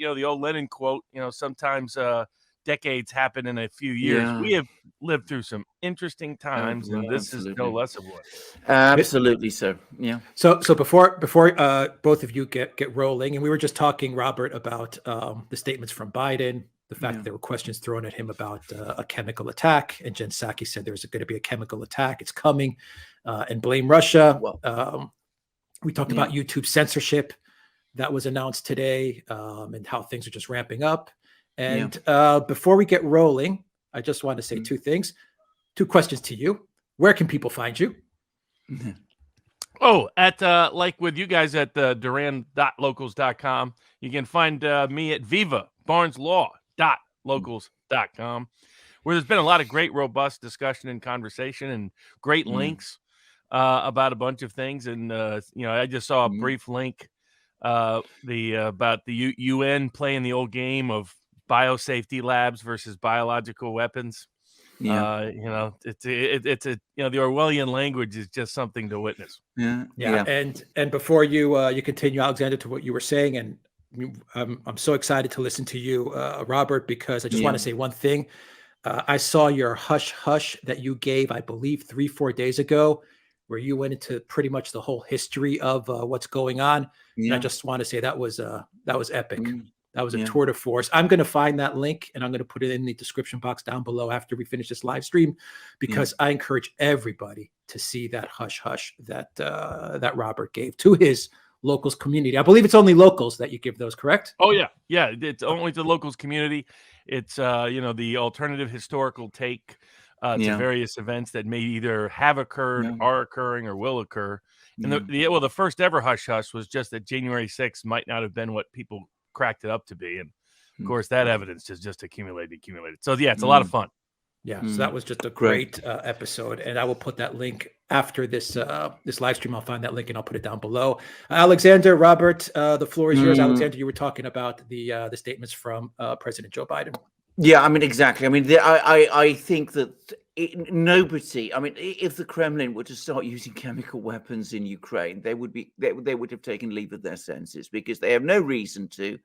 the old Lenin quote, sometimes decades happen in a few years. Yeah. We have lived through some interesting times, and this is no less of one. Absolutely so. Yeah. So before both of you get rolling, and we were just talking, Robert, about the statements from Biden, the fact that there were questions thrown at him about a chemical attack, and Jen Psaki said there's going to be a chemical attack, it's coming, and blame Russia. We talked about YouTube censorship that was announced today, and how things are just ramping up. And before we get rolling, I just want to say two things, two questions to you. Where can people find you? Oh, at like with you guys at duran.locals.com. You can find me at vivabarneslaw.locals.com, where there's been a lot of great, robust discussion and conversation and great links about a bunch of things. And, I just saw a brief link about the UN playing the old game of biosafety labs versus biological weapons. It's the Orwellian language is just something to witness. And before you continue, Alexander, to what you were saying, and I'm so excited to listen to you, Robert, because I just want to say one thing. I saw your hush hush that you gave, I believe 3-4 days ago, where you went into pretty much the whole history of what's going on. And I just want to say that was epic. That was a tour de force. I'm going to find that link, and I'm going to put it in the description box down below after we finish this live stream, because I encourage everybody to see that hush hush that Robert gave to his locals community. I believe it's only locals that you give those, correct? Oh yeah. It's only to the locals community. It's the alternative historical take to various events that may either have occurred, are occurring, or will occur. And the first ever hush hush was just that January 6th might not have been what people cracked it up to be, and of course that evidence has just accumulated. So it's a lot of fun. So that was just a great episode, and I will put that link after this live stream. I'll find that link and I'll put it down below. Alexander, Robert, the floor is yours. Alexander, you were talking about the statements from President Joe Biden. Yeah, I mean, exactly. I mean, I think that nobody. I mean, if the Kremlin were to start using chemical weapons in Ukraine, they would have taken leave of their senses, because they have no reason to.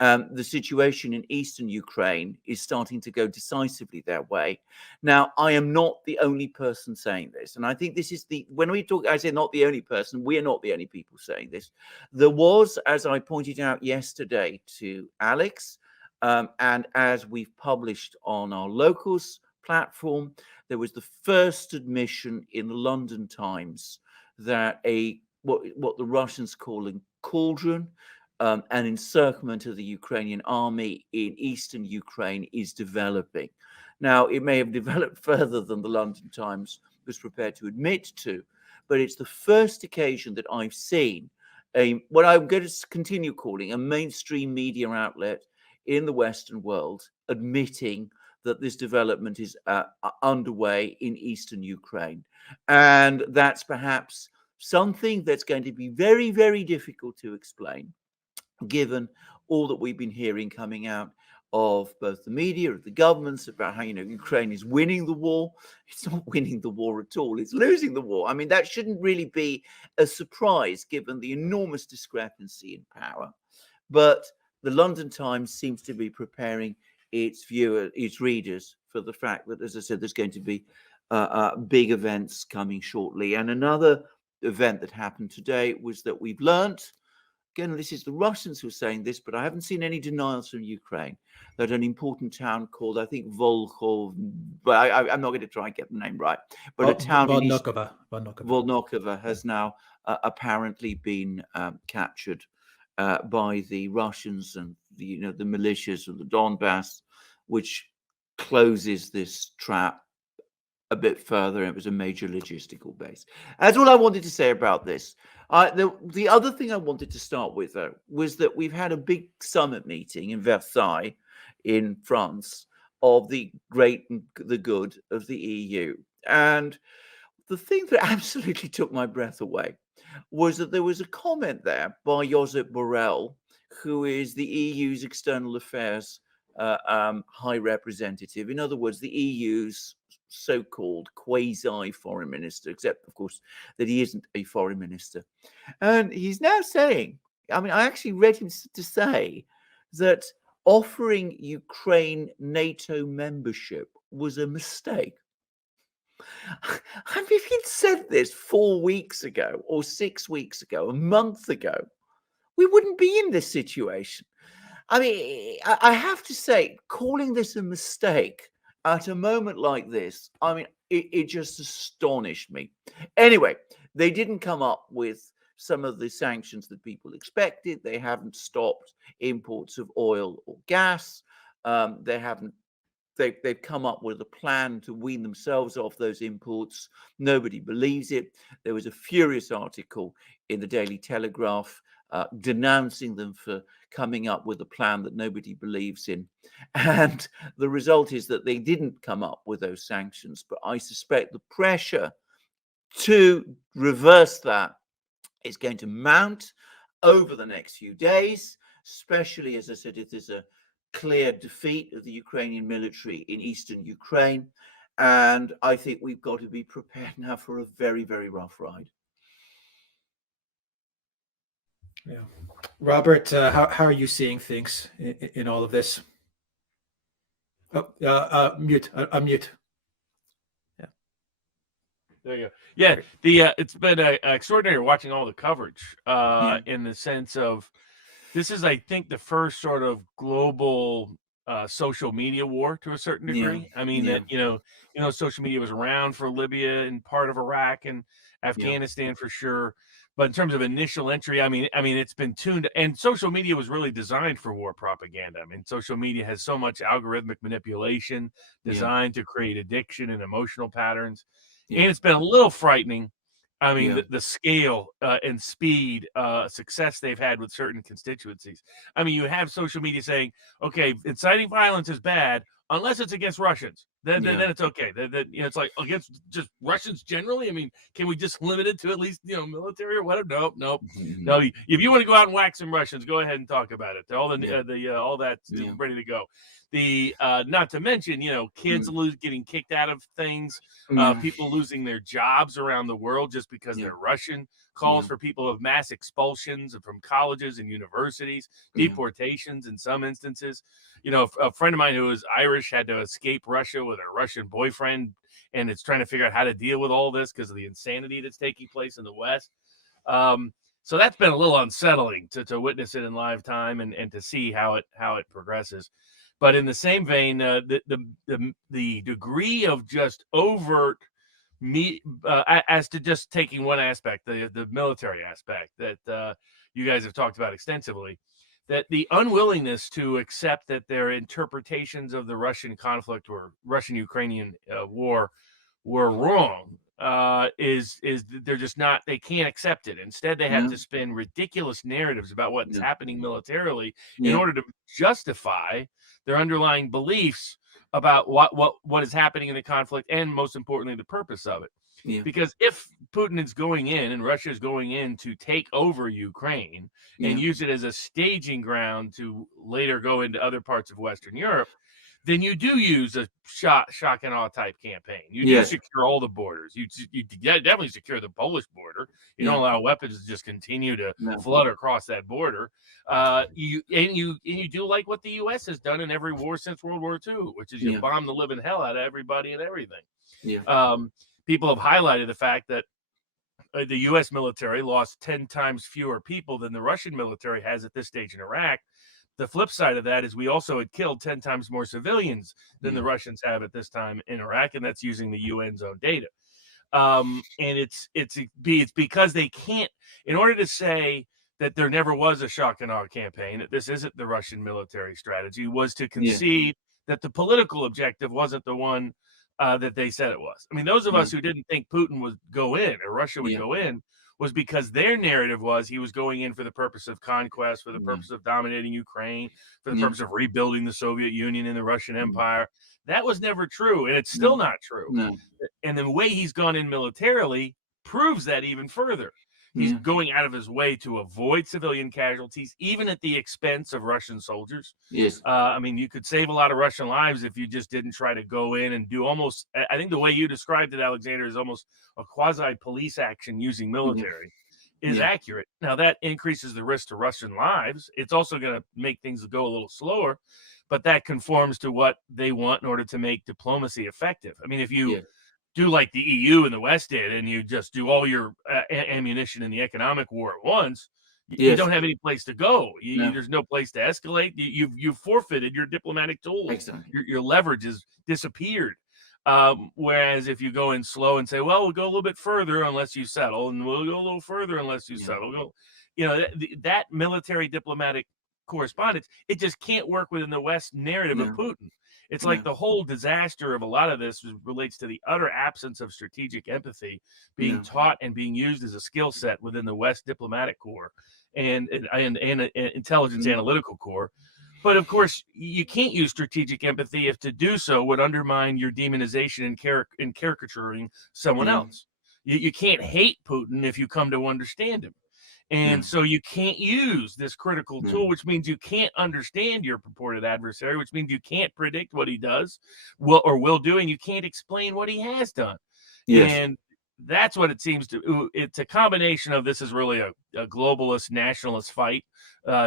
The situation in eastern Ukraine is starting to go decisively their way. Now, I am not the only person saying this, and I think this is when we talk, I say not the only person. We are not the only people saying this. There was, as I pointed out yesterday to Alex. And as we've published on our locals platform, there was the first admission in the London Times that what the Russians call a cauldron, an encirclement of the Ukrainian army in eastern Ukraine is developing. Now, it may have developed further than the London Times was prepared to admit to, but it's the first occasion that I've seen what I'm going to continue calling a mainstream media outlet in the Western world admitting that this development is underway in eastern Ukraine. And that's perhaps something that's going to be very, very difficult to explain, given all that we've been hearing coming out of both the media, of the governments, about how, Ukraine is winning the war. It's not winning the war at all. It's losing the war. I mean, that shouldn't really be a surprise, given the enormous discrepancy in power. But the London Times seems to be preparing its readers for the fact that, as I said, there's going to be big events coming shortly. And another event that happened today was that we've learned, again, this is the Russians who are saying this, but I haven't seen any denials from Ukraine, that an important town called, I think, Volkhov, but I'm not going to try and get the name right, but a town in Volnokova has now apparently been captured by the Russians and the militias of the Donbass, which closes this trap a bit further. It was a major logistical base. That's all I wanted to say about this. The other thing I wanted to start with, though, was that we've had a big summit meeting in Versailles in France of the great and the good of the EU. And the thing that absolutely took my breath away was that there was a comment there by Josep Borrell, who is the EU's external affairs high representative. In other words, the EU's so-called quasi foreign minister, except, of course, that he isn't a foreign minister. And he's now saying, I mean, I actually read him to say that offering Ukraine NATO membership was a mistake. I mean, if you'd said this 4 weeks ago or 6 weeks ago, a month ago, we wouldn't be in this situation. I mean, I have to say, calling this a mistake at a moment like this, I mean, it just astonished me. Anyway, they didn't come up with some of the sanctions that people expected. They haven't stopped imports of oil or gas. They haven't. They've come up with a plan to wean themselves off those imports. Nobody believes it. There was a furious article in the Daily Telegraph denouncing them for coming up with a plan that nobody believes in. And the result is that they didn't come up with those sanctions. But I suspect the pressure to reverse that is going to mount over the next few days, especially, as I said, if there's a clear defeat of the Ukrainian military in eastern Ukraine. And I think we've got to be prepared now for a very, very rough ride. Yeah. Robert, how are you seeing things in all of this? Oh, unmute. Yeah. There you go. Yeah, it's been extraordinary watching all the coverage in the sense of this is, I think, the first sort of global social media war to a certain degree. I mean, that you know, social media was around for Libya and part of Iraq and Afghanistan for sure. But in terms of initial entry, I mean, it's been tuned, and social media was really designed for war propaganda. I mean, social media has so much algorithmic manipulation designed to create addiction and emotional patterns. And it's been a little frightening. I mean, the scale and speed success they've had with certain constituencies. I mean, you have social media saying, okay, inciting violence is bad unless it's against Russians. Then it's okay. Then you know, it's like against just Russians generally. I mean, can we just limit it to at least, you know, military or whatever? Nope. No. If you want to go out and whack some Russians, go ahead and talk about it. All all that's ready to go. Not to mention, you know, kids getting kicked out of things, people losing their jobs around the world just because they're Russian, calls for people of mass expulsions from colleges and universities, deportations in some instances. You know, a friend of mine who is Irish had to escape Russia with a Russian boyfriend, and it's trying to figure out how to deal with all this because of the insanity that's taking place in the West. So that's been a little unsettling to witness it in live time and to see how it progresses. But in the same vein, the degree of just overt as to just taking one aspect, the military aspect that you guys have talked about extensively, that the unwillingness to accept that their interpretations of the Russian conflict or Russian-Ukrainian war were wrong is they're just not, they can't accept it. Instead, they have to spin ridiculous narratives about what's happening militarily in order to justify their underlying beliefs about what is happening in the conflict and, most importantly, the purpose of it. Because if Putin is going in and Russia is going in to take over Ukraine and use it as a staging ground to later go into other parts of Western Europe, then you do use a shock and awe type campaign. You do secure all the borders. You definitely secure the Polish border. You don't allow weapons to just continue to flood across that border. You do like what the U.S. has done in every war since World War II, which is you bomb the living hell out of everybody and everything. People have highlighted the fact that the U.S. military lost 10 times fewer people than the Russian military has at this stage in Iraq. The flip side of that is we also had killed 10 times more civilians than the Russians have at this time in Iraq, and that's using the UN's own data. And it's because they can't, in order to say that there never was a shock and awe campaign, that this isn't the Russian military strategy, was to concede that the political objective wasn't the one that they said it was. I mean, those of us who didn't think Putin would go in or Russia would go in was because their narrative was he was going in for the purpose of conquest, for the purpose of dominating Ukraine, for the purpose of rebuilding the Soviet Union and the Russian Empire. That was never true, and it's still not true. And the way he's gone in militarily proves that even further. He's going out of his way to avoid civilian casualties, even at the expense of Russian soldiers. I mean, you could save a lot of Russian lives if you just didn't try to go in and do almost, I think the way you described it, Alexander, is almost a quasi-police action using military. is accurate. Now, that increases the risk to Russian lives. It's also going to make things go a little slower, but that conforms to what they want in order to make diplomacy effective. I mean, if you do like the EU and the West did, and you just do all your ammunition in the economic war at once, you don't have any place to go. There's no place to escalate. You've forfeited your diplomatic tools. Exactly. Your leverage has disappeared. Whereas if you go in slow and say, well, we'll go a little bit further unless you settle, and we'll go a little further unless you settle. That military diplomatic correspondence, it just can't work within the West narrative of Putin. It's like the whole disaster of a lot of this relates to the utter absence of strategic empathy being taught and being used as a skill set within the West diplomatic corps and intelligence analytical corps. But of course, you can't use strategic empathy if to do so would undermine your demonization and caricaturing someone else. You can't hate Putin if you come to understand him. And so you can't use this critical tool, which means you can't understand your purported adversary, which means you can't predict what he does will do, and you can't explain what he has done. And that's what it seems to. It's a combination of this is really a globalist nationalist fight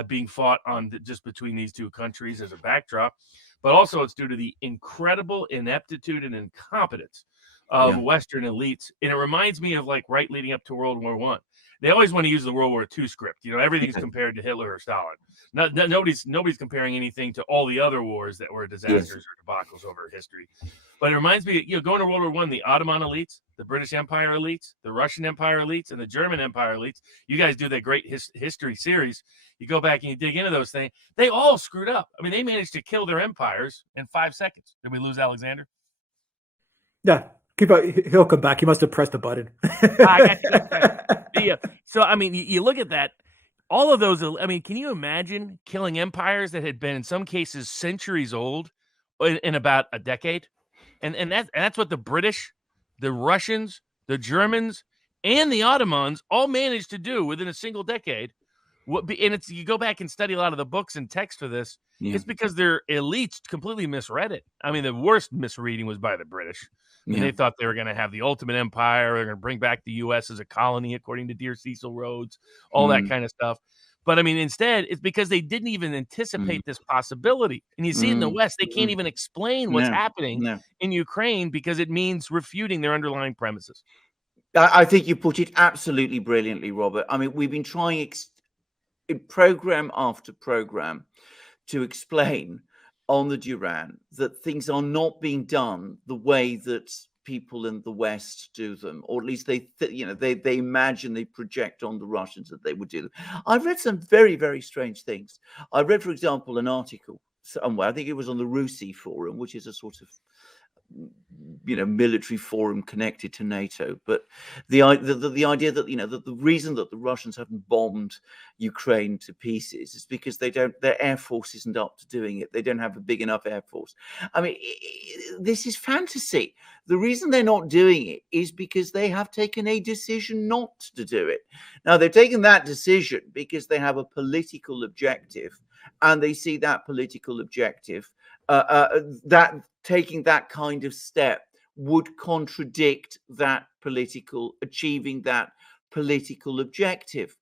being fought on just between these two countries as a backdrop, but also it's due to the incredible ineptitude and incompetence of Western elites. And it reminds me of like right leading up to World War I. They always want to use the World War II script. Everything's compared to Hitler or Stalin. Nobody's comparing anything to all the other wars that were disasters or debacles over history. But it reminds me, going to World War I, the Ottoman elites, the British Empire elites, the Russian Empire elites, and the German Empire elites. You guys do that great history series. You go back and you dig into those things. They all screwed up. I mean, they managed to kill their empires in 5 seconds. Did we lose Alexander? Yeah. He'll come back. He must have pressed the button. So, I mean, you look at that, all of those, I mean, can you imagine killing empires that had been in some cases centuries old in about a decade? And that's what the British, the Russians, the Germans, and the Ottomans all managed to do within a single decade. You go back and study a lot of the books and text for this. It's because their elites completely misread it. I mean, the worst misreading was by the British. And they thought they were going to have the ultimate empire. They're going to bring back the U.S. as a colony, according to Dear Cecil Rhodes, all that kind of stuff. But I mean, instead, it's because they didn't even anticipate this possibility. And you see in the West, they can't even explain what's happening in Ukraine because it means refuting their underlying premises. I think you put it absolutely brilliantly, Robert. I mean, we've been trying in program after program to explain on the Duran that things are not being done the way that people in the West do them, or at least they imagine, they project on the Russians that they would do them. I've read some very, very strange things. I read, for example, an article somewhere, I think it was on the Rusi forum, which is a sort of military forum connected to NATO, but the idea that that the reason that the Russians haven't bombed Ukraine to pieces is because their air force isn't up to doing it. They don't have a big enough air force. I mean, this is fantasy. The reason they're not doing it is because they have taken a decision not to do it. Now, they've taken that decision because they have a political objective, and they see that political objective that taking that kind of step would contradict achieving that political objective.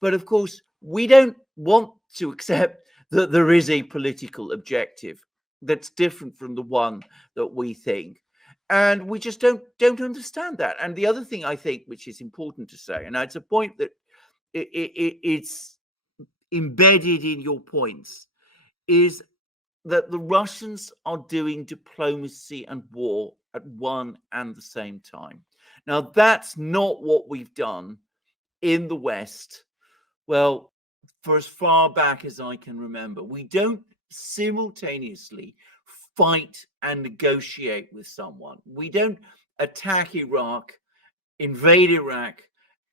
But of course, we don't want to accept that there is a political objective that's different from the one that we think. And we just don't understand that. And the other thing I think, which is important to say, and it's a point that it's embedded in your points, is that the Russians are doing diplomacy and war at one and the same time. Now, that's not what we've done in the West, well, for as far back as I can remember. We don't simultaneously fight and negotiate with someone. We don't attack Iraq, invade Iraq,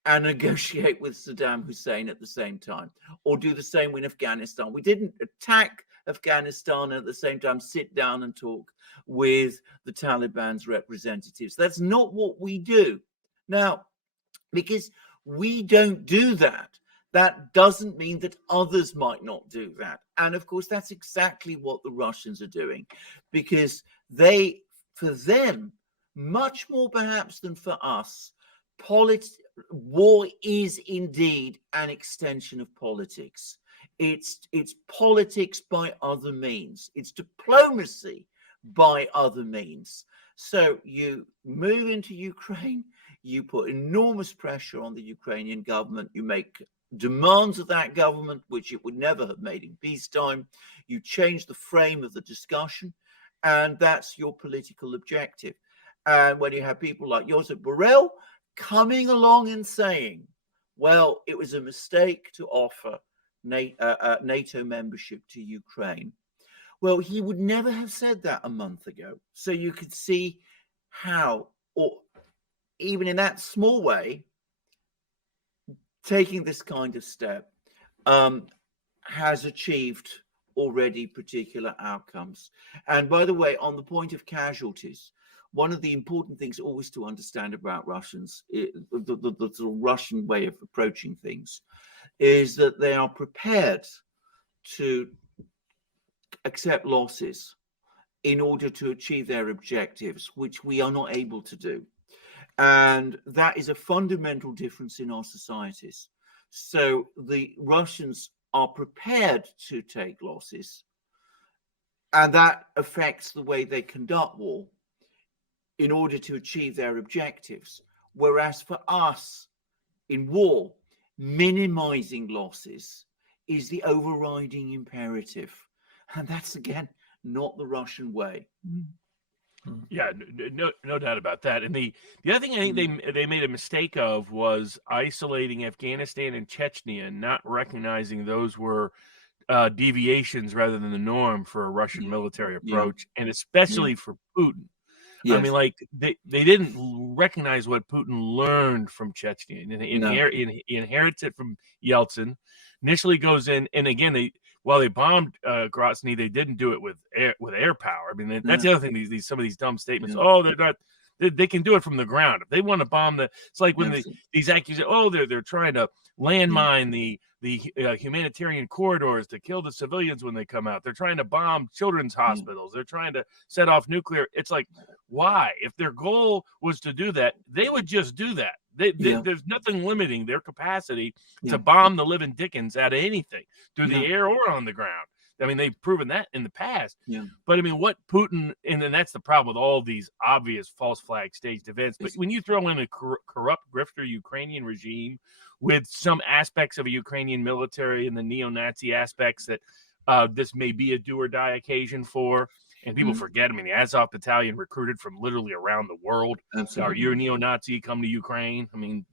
and negotiate with Saddam Hussein at the same time, or do the same in Afghanistan. We didn't attack Afghanistan and at the same time sit down and talk with the Taliban's representatives. That's not what we do. Now, because we don't do that, that doesn't mean that others might not do that. And of course, that's exactly what the Russians are doing, because for them, much more perhaps than for us, war is indeed an extension of politics. It's politics by other means. It's diplomacy by other means. So you move into Ukraine, you put enormous pressure on the Ukrainian government, you make demands of that government, which it would never have made in peacetime. You change the frame of the discussion, and that's your political objective. And when you have people like Josep Borrell coming along and saying, well, it was a mistake to offer NATO membership to Ukraine. Well, he would never have said that a month ago. So you could see how, or even in that small way, taking this kind of step has achieved already particular outcomes. And by the way, on the point of casualties, one of the important things always to understand about Russians, the Russian way of approaching things, is that they are prepared to accept losses in order to achieve their objectives, which we are not able to do. And that is a fundamental difference in our societies. So the Russians are prepared to take losses, and that affects the way they conduct war in order to achieve their objectives. Whereas for us in war, minimizing losses is the overriding imperative. And that's, again, not the Russian way. Yeah, no doubt about that. And the other thing I think they made a mistake of was isolating Afghanistan and Chechnya and not recognizing those were deviations rather than the norm for a Russian military approach, and especially for Putin. Yes. I mean, like they didn't recognize what Putin learned from Chechnya. He inherits it from Yeltsin. Initially goes in, and again, while they bombed Grozny, they didn't do it with air power. I mean, that's the other thing. Some of these dumb statements. Oh, they're not. They can do it from the ground. If they want to bomb it's like when these accusations. Oh, they're trying to landmine the humanitarian corridors to kill the civilians when they come out. They're trying to bomb children's hospitals. They're trying to set off nuclear. It's like, why? If their goal was to do that, they would just do that. There's nothing limiting their capacity to bomb the living dickens out of anything through the air or on the ground. I mean, they've proven that in the past. But I mean, what Putin, and then that's the problem with all these obvious false flag staged events. But when you throw in a corrupt grifter Ukrainian regime with some aspects of a Ukrainian military and the neo-Nazi aspects that this may be a do or die occasion for, and people forget, I mean, the Azov battalion recruited from literally around the world. So are you a neo-Nazi? Come to Ukraine. I mean,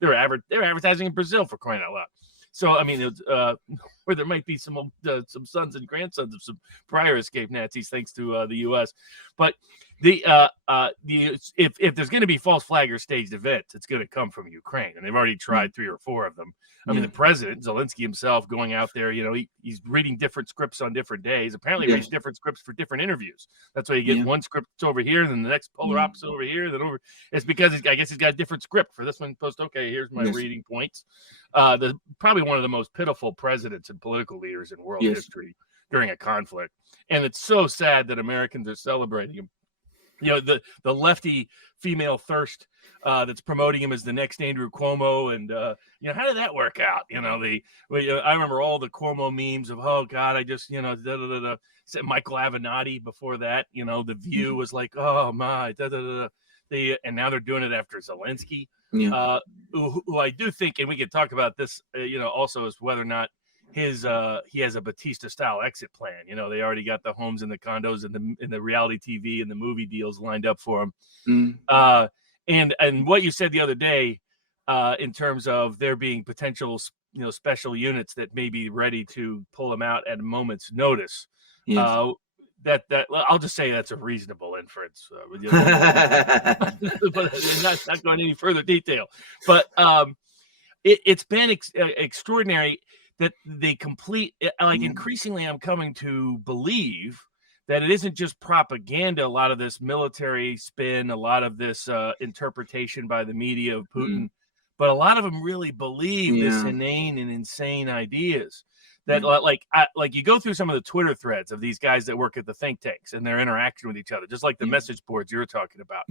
they're advertising in Brazil, for crying out loud. So, I mean, where there might be some sons and grandsons of some prior escaped Nazis, thanks to the U.S. But if there's going to be false flag or staged events, it's going to come from Ukraine, and they've already tried 3 or 4 of them. I mean, the president, Zelensky himself, going out there, he's reading different scripts on different days. Apparently, he reads different scripts for different interviews. That's why you get one script over here, then the next polar opposite over here, then over. It's because I guess he's got a different script for this one. Okay, here's my reading points. Probably one of the most pitiful presidents and political leaders in world history during a conflict, and it's so sad that Americans are celebrating him. The lefty female thirst that's promoting him as the next Andrew Cuomo, and how did that work out? I remember all the Cuomo memes of, oh God, I just Michael Avenatti before that. The View was like, oh my, and now they're doing it after Zelensky, who I do think, and we can talk about this, also as whether or not he has a Batista style exit plan. They already got the homes and the condos and the reality TV and the movie deals lined up for him. And what you said the other day, in terms of there being potential, special units that may be ready to pull him out at a moment's notice. That I'll just say that's a reasonable inference, but not going any further detail. But it's been extraordinary that they complete. Increasingly, I'm coming to believe that it isn't just propaganda. A lot of this military spin, a lot of this interpretation by the media of Putin, but a lot of them really believe this inane and insane ideas. That like you go through some of the Twitter threads of these guys that work at the think tanks and their interaction with each other, just like the message boards you're talking about.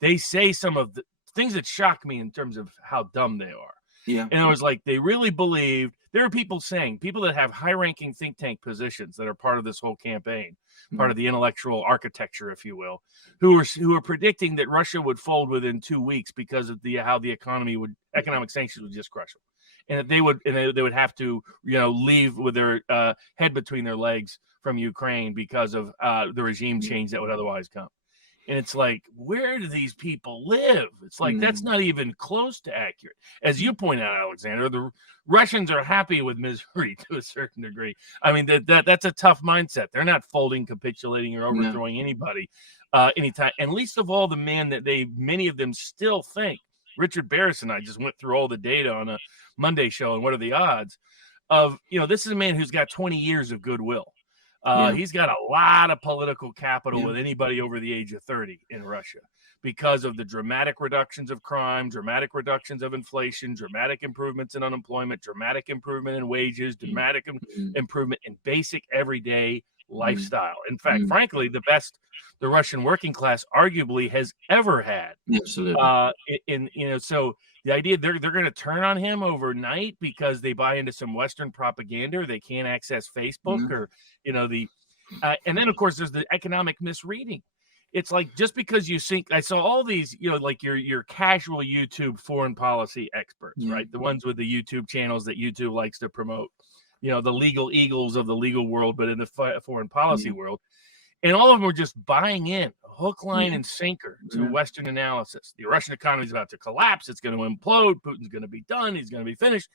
They say some of things that shock me in terms of how dumb they are. Yeah. And it was like they really believed. There are people that have high-ranking think tank positions that are part of this whole campaign, part of the intellectual architecture, if you will, who are predicting that Russia would fold within 2 weeks because of how the economic sanctions would just crush them, and that they would have to leave with their head between their legs from Ukraine because of the regime change that would otherwise come. And it's like, where do these people live? It's like, that's not even close to accurate. As you point out, Alexander, the Russians are happy with misery to a certain degree. I mean, that's a tough mindset. They're not folding, capitulating, or overthrowing anybody anytime. And least of all, the man that many of them still think. Richard Barris and I just went through all the data on a Monday show, and what are the odds of, this is a man who's got 20 years of goodwill. He's got a lot of political capital with anybody over the age of 30 in Russia because of the dramatic reductions of crime, dramatic reductions of inflation, dramatic improvements in unemployment, dramatic improvement in wages, dramatic improvement in basic everyday lifestyle. In fact, frankly, the best the Russian working class arguably has ever had. Absolutely. So the idea they're going to turn on him overnight because they buy into some Western propaganda, or they can't access Facebook, or and then of course there's the economic misreading. It's like, just because you think, I saw all these, like your casual YouTube foreign policy experts, right? The ones with the YouTube channels that YouTube likes to promote, the legal eagles of the legal world, but in the foreign policy world. And all of them were just buying in hook, line, and sinker to Western analysis. The Russian economy is about to collapse. It's going to implode. Putin's going to be done. He's going to be finished.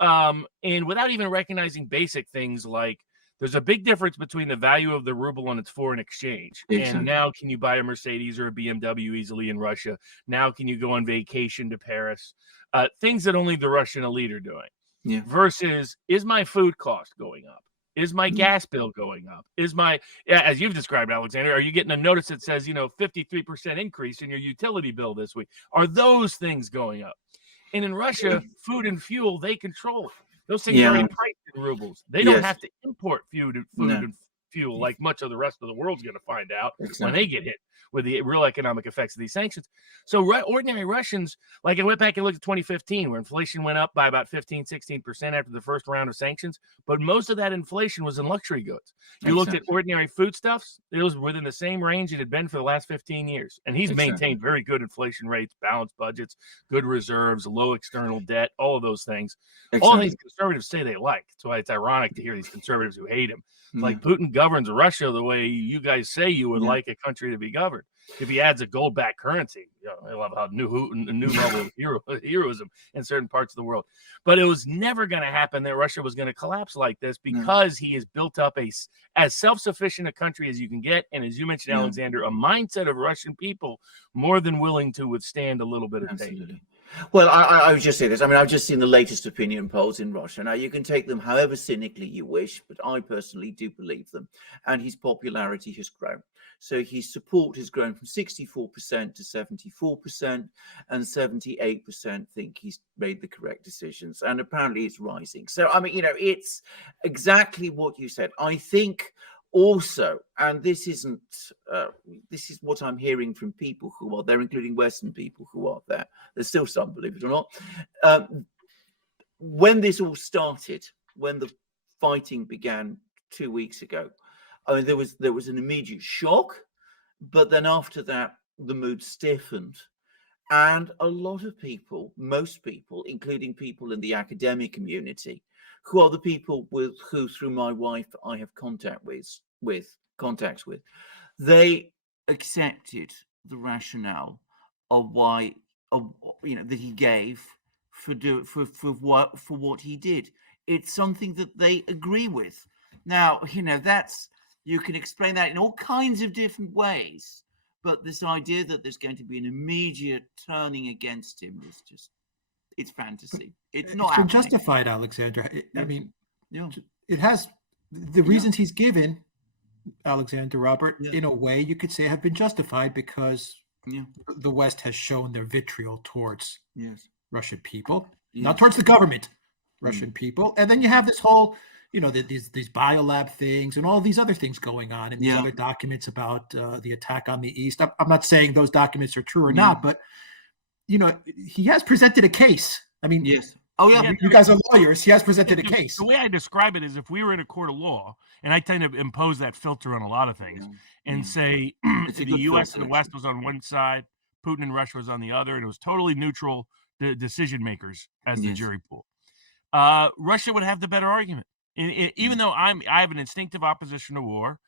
And without even recognizing basic things like, there's a big difference between the value of the ruble and its foreign exchange. Exactly. And now, can you buy a Mercedes or a BMW easily in Russia? Now, can you go on vacation to Paris? Things that only the Russian elite are doing. Versus, is my food cost going up? Is my gas bill going up? Is my, as you've described, Alexander, are you getting a notice that says, 53% increase in your utility bill this week? Are those things going up? And in Russia, food and fuel, they control it. Those things are already priced in rubles. They don't have to import food and fuel like much of the rest of the world's going to find out when they get hit with the real economic effects of these sanctions. So ordinary Russians, like, I went back and looked at 2015, where inflation went up by about 16% after the first round of sanctions, but most of that inflation was in luxury goods. You looked at ordinary foodstuffs, it was within the same range it had been for the last 15 years. And he's maintained very good inflation rates, balanced budgets, good reserves, low external debt, all of those things. All these conservatives say they like. That's why it's ironic to hear these conservatives who hate him. Like, Putin governs Russia the way you guys say you would like a country to be governed. If he adds a gold-backed currency, I love how new level of heroism in certain parts of the world. But it was never going to happen that Russia was going to collapse like this, because he has built up as self-sufficient a country as you can get, and as you mentioned, Alexander, a mindset of Russian people more than willing to withstand a little bit of pain. Well, I would just say this. I mean, I've just seen the latest opinion polls in Russia. Now, you can take them however cynically you wish, but I personally do believe them. And his popularity has grown. So his support has grown from 64% to 74%, and 78% think he's made the correct decisions. And apparently it's rising. So, I mean, it's exactly what you said. I think also, and this is what I'm hearing from people who are there, including Western people who are there. There's still some, believe it or not. When this all started, when the fighting began 2 weeks ago, I mean, there was an immediate shock, but then after that, the mood stiffened. And a lot of people, most people, including people in the academic community, who are the people who, through my wife, I have contacts with, they accepted the rationale of why, that he gave for what he did. It's something that they agree with. Now, you can explain that in all kinds of different ways, but this idea that there's going to be an immediate turning against him is just, it's fantasy. It's not been justified, Alexander. I mean, it has the reasons he's given, Alexander, Robert, in a way you could say have been justified, because the West has shown their vitriol towards Russian people, not towards the government, Russian people. And then you have this whole, these biolab things and all these other things going on, and these other documents about the attack on the East. I'm not saying those documents are true or not, but he has presented a case. I mean, yes. Oh yeah, you guys are lawyers. He has presented a case. The way I describe it is, if we were in a court of law, and I tend to impose that filter on a lot of things, and say the U.S. and the West was on one side, Putin and Russia was on the other, and it was totally neutral decision makers as the jury pool. Russia would have the better argument. Even though I have an instinctive opposition to war,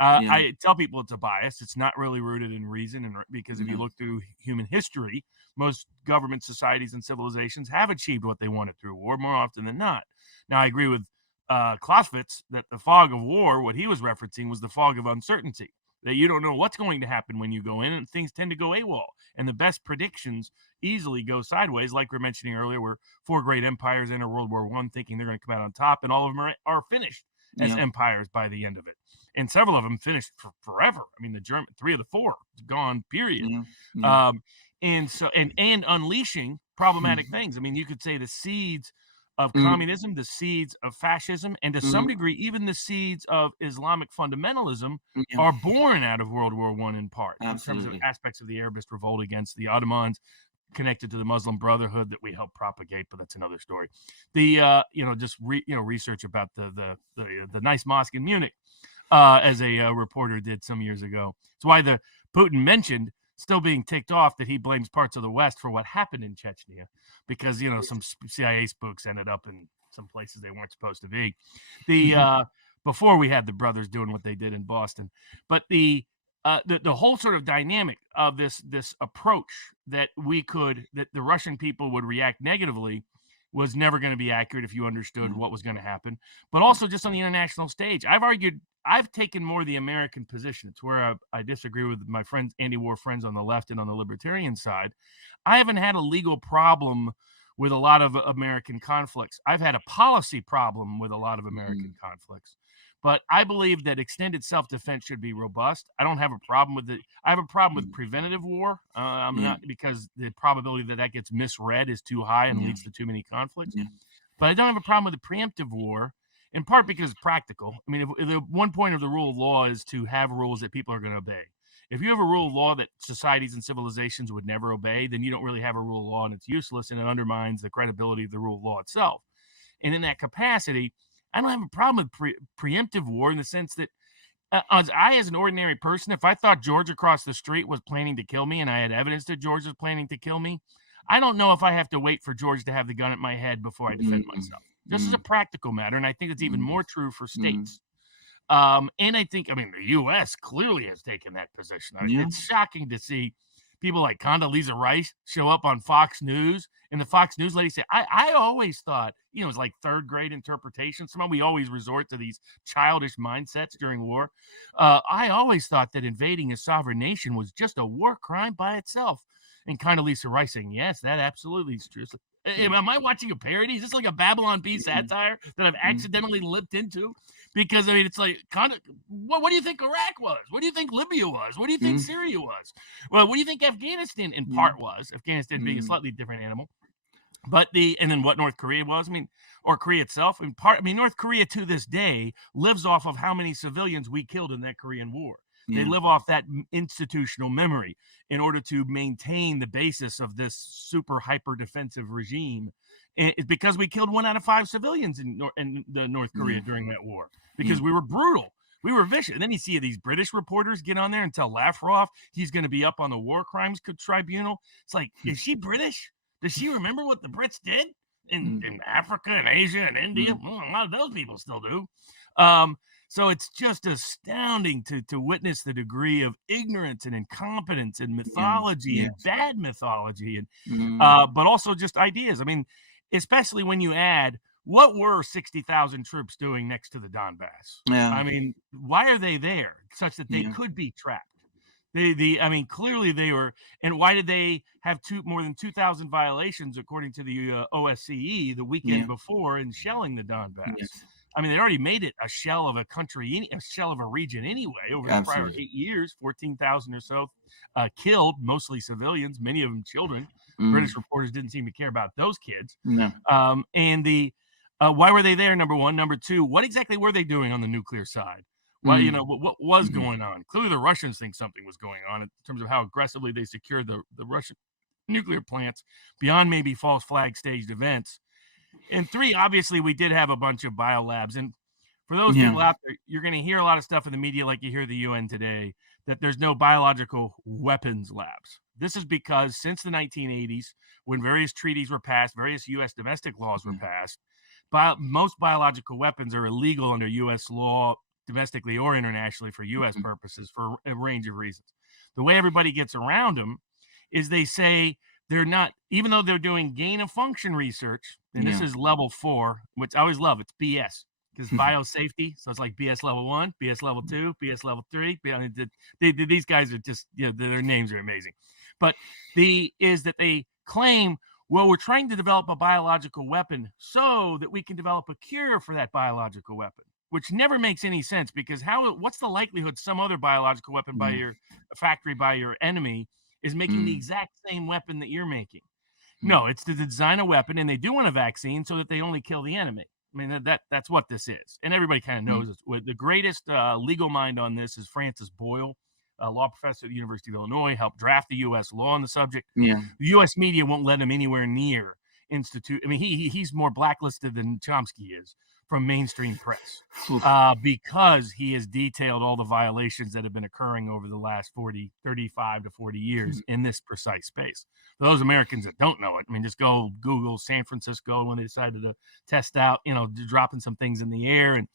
I tell people it's a bias. It's not really rooted in reason, and because if you look through human history, most governments, societies, and civilizations have achieved what they wanted through war more often than not. Now, I agree with Clausewitz that the fog of war, what he was referencing, was the fog of uncertainty, that you don't know what's going to happen when you go in, and things tend to go AWOL. And the best predictions easily go sideways, like we were mentioning earlier, where 4 great empires enter World War I thinking they're going to come out on top, and all of them are finished as empires by the end of it. And several of them finished forever. I mean, the German 3 of the 4 gone, period. And so unleashing problematic things. I mean, you could say the seeds of communism, the seeds of fascism, and to some degree, even the seeds of Islamic fundamentalism are born out of World War I in part, in terms of aspects of the Arabist revolt against the Ottomans, connected to the Muslim Brotherhood that we helped propagate, but that's another story. The research about the nice mosque in Munich, as a reporter did some years ago. It's why the Putin mentioned, still being ticked off, that he blames parts of the West for what happened in Chechnya, because some CIA spooks ended up in some places they weren't supposed to be. Before we had the brothers doing what they did in Boston, but the whole sort of dynamic of this approach that the Russian people would react negatively was never going to be accurate if you understood what was going to happen. But also, just on the international stage, I've taken more the American position. It's where I disagree with my friends, anti-war friends on the left and on the libertarian side. I haven't had a legal problem with a lot of American conflicts. I've had a policy problem with a lot of American conflicts. But I believe that extended self-defense should be robust. I don't have a problem with it. I have a problem with preventative war. Not because the probability that gets misread is too high and leads to too many conflicts. But I don't have a problem with the preemptive war, in part because it's practical. I mean, if the one point of the rule of law is to have rules that people are going to obey. If you have a rule of law that societies and civilizations would never obey, then you don't really have a rule of law, and it's useless, and it undermines the credibility of the rule of law itself. And in that capacity, I don't have a problem with preemptive war, in the sense that as an ordinary person, if I thought George across the street was planning to kill me and I had evidence that George was planning to kill me, I don't know if I have to wait for George to have the gun at my head before I defend myself. This is a practical matter, and I think it's even more true for states. And I think, the U.S. clearly has taken that position. It's shocking to see people like Condoleezza Rice show up on Fox News, and the Fox News lady said, I always thought, it was like third grade interpretation. Somehow we always resort to these childish mindsets during war. I always thought that invading a sovereign nation was just a war crime by itself. And Condoleezza Rice saying, yes, that absolutely is true. Am I watching a parody? Is this like a Babylon Bee satire that I've accidentally lipped into? Because, it's like, what do you think Iraq was? What do you think Libya was? What do you think Syria was? Well, what do you think Afghanistan in part was? Afghanistan being a slightly different animal. But and then what North Korea was, or Korea itself, in part, North Korea to this day lives off of how many civilians we killed in that Korean War. They live off that institutional memory in order to maintain the basis of this super hyper defensive regime. And it's because we killed 1 out of 5 civilians in the North Korea during that war, because we were brutal. We were vicious. And then you see these British reporters get on there and tell Lavrov he's going to be up on the War Crimes Tribunal. It's like, is she British? Does she remember what the Brits did in Africa and Asia and India? Well, a lot of those people still do. So it's just astounding to witness the degree of ignorance and incompetence and mythology and bad mythology, and but also just ideas. Especially when you add, what were 60,000 troops doing next to the Donbass? Why are they there such that they could be trapped? Clearly they were. And why did they have more than 2,000 violations, according to the OSCE, the weekend before, in shelling the Donbass? They'd already made it a shell of a country, a shell of a region anyway, over the prior 8 years, 14,000 or so killed, mostly civilians, many of them children. British reporters didn't seem to care about those kids. No. Why were they there, number one? Number two, what exactly were they doing on the nuclear side? Well, what was going on? Clearly the Russians think something was going on in terms of how aggressively they secured the Russian nuclear plants beyond maybe false flag staged events. And 3, obviously, we did have a bunch of biolabs. And for those people out there, you're going to hear a lot of stuff in the media, like you hear the UN today, that there's no biological weapons labs. This is because since the 1980s, when various treaties were passed, various U.S. domestic laws were passed, most biological weapons are illegal under U.S. law, domestically or internationally, for U.S. purposes, for a range of reasons. The way everybody gets around them is they say they're not, even though they're doing gain of function research, and this is level 4, which I always love, it's BS, because biosafety, so it's like BS level 1, BS level 2, BS level 3. These guys are just, their names are amazing. But is that they claim, well, we're trying to develop a biological weapon so that we can develop a cure for that biological weapon, which never makes any sense, because what's the likelihood some other biological weapon by your factory, by your enemy, is making the exact same weapon that you're making? No, it's to design a weapon, and they do want a vaccine so that they only kill the enemy. I mean, that's what this is. And everybody kind of knows it. The greatest legal mind on this is Francis Boyle, a law professor at the University of Illinois, helped draft the U.S. law on the subject. The U.S. media won't let him anywhere near institute. I mean, he's more blacklisted than Chomsky is from mainstream press because he has detailed all the violations that have been occurring over the last 35 to 40 years in this precise space. For those Americans that don't know it, I mean, just go Google San Francisco when they decided to test out, dropping some things in the air. And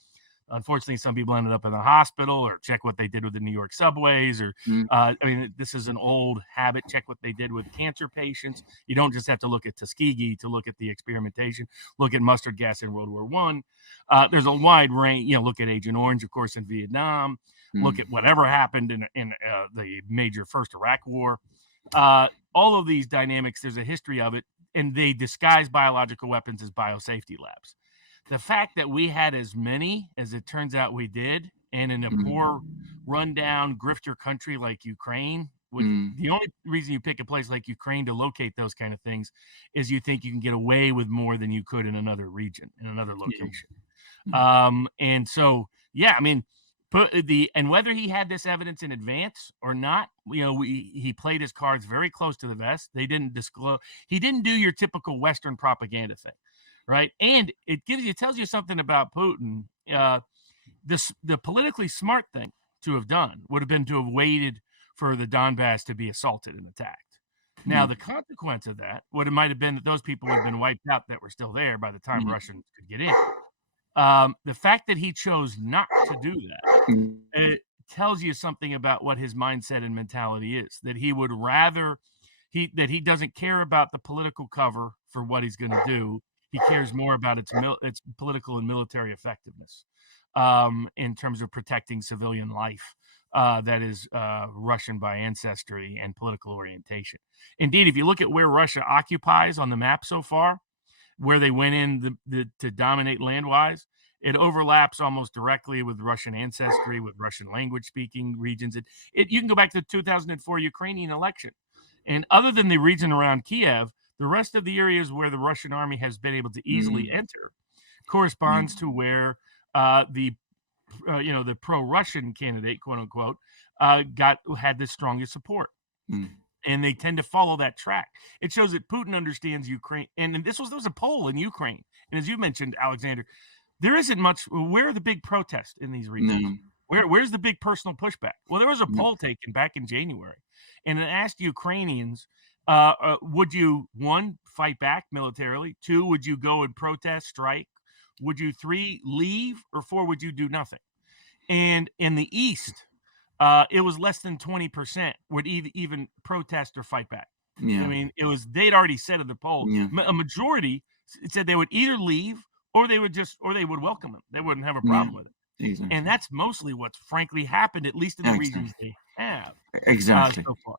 unfortunately, some people ended up in the hospital, or check what they did with the New York subways. Or, I mean, this is an old habit. Check what they did with cancer patients. You don't just have to look at Tuskegee to look at the experimentation. Look at mustard gas in World War I. There's a wide range. Look at Agent Orange, of course, in Vietnam. Look at whatever happened in the major first Iraq War. All of these dynamics, there's a history of it, and they disguise biological weapons as biosafety labs. The fact that we had as many as it turns out we did, and in a poor, rundown, grifter country like Ukraine, the only reason you pick a place like Ukraine to locate those kind of things is you think you can get away with more than you could in another region, in another location. And so, I mean, and whether he had this evidence in advance or not, he played his cards very close to the vest. They didn't disclose. He didn't do your typical Western propaganda thing. Right. And it tells you something about Putin. The politically smart thing to have done would have been to have waited for the Donbass to be assaulted and attacked. Now, the consequence of that might have been that those people would have been wiped out that were still there by the time Russians could get in. The fact that he chose not to do that, it tells you something about what his mindset and mentality is, that he would rather that he doesn't care about the political cover for what he's going to do. He cares more about its political and military effectiveness in terms of protecting civilian life that is Russian by ancestry and political orientation. Indeed, if you look at where Russia occupies on the map so far, where they went in to dominate land-wise, it overlaps almost directly with Russian ancestry, with Russian language-speaking regions. You can go back to the 2004 Ukrainian election. And other than the region around Kiev, the rest of the areas where the Russian army has been able to easily enter corresponds to where the pro-Russian candidate, quote unquote, had the strongest support. And they tend to follow that track. It shows that Putin understands Ukraine. And there was a poll in Ukraine. And as you mentioned, Alexander, there isn't much. Where are the big protests in these regions? Where's the big personal pushback? Well, there was a poll taken back in January, and it asked Ukrainians, would you, 1, fight back militarily? 2, would you go and protest, strike? Would you 3, leave? Or 4, would you do nothing? And in the East, it was less than 20% would even protest or fight back. I mean, they'd already said in the poll, a majority said they would either leave or they would welcome him. They wouldn't have a problem with it. Exactly. And that's mostly what's frankly happened, at least in the regions they have. Exactly. So far.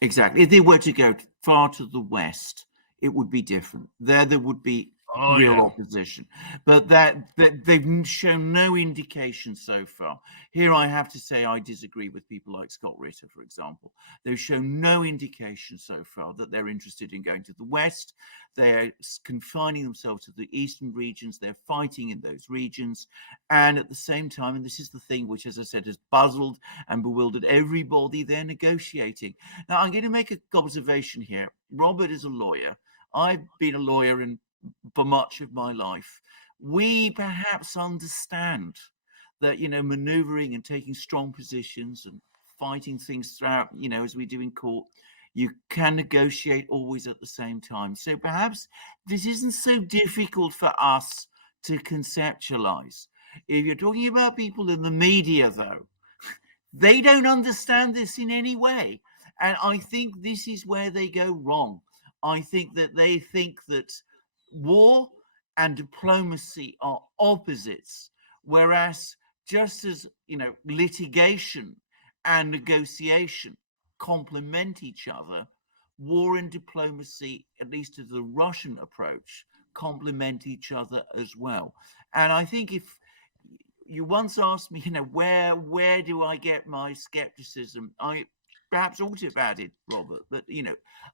Exactly. If they were to go far to the west, it would be different. There would be real opposition, but that they've shown no indication so far. Here I have to say I disagree with people like Scott Ritter, for example. They've shown no indication so far that they're interested in going to the West. They're confining themselves to the eastern regions. They're fighting in those regions. And at the same time, and this is the thing which, as I said, has puzzled and bewildered everybody, they're negotiating. Now, I'm going to make an observation here. Robert is a lawyer. I've been a lawyer for much of my life. We perhaps understand that, maneuvering and taking strong positions and fighting things throughout, as we do in court, you can negotiate always at the same time. So perhaps this isn't so difficult for us to conceptualize. If you're talking about people in the media, though, they don't understand this in any way. And I think this is where they go wrong. I think that they think that war and diplomacy are opposites, whereas just as, litigation and negotiation complement each other, war and diplomacy, at least to the Russian approach, complement each other as well. And I think if you once asked me, where do I get my skepticism? I perhaps ought to have added, Robert, that,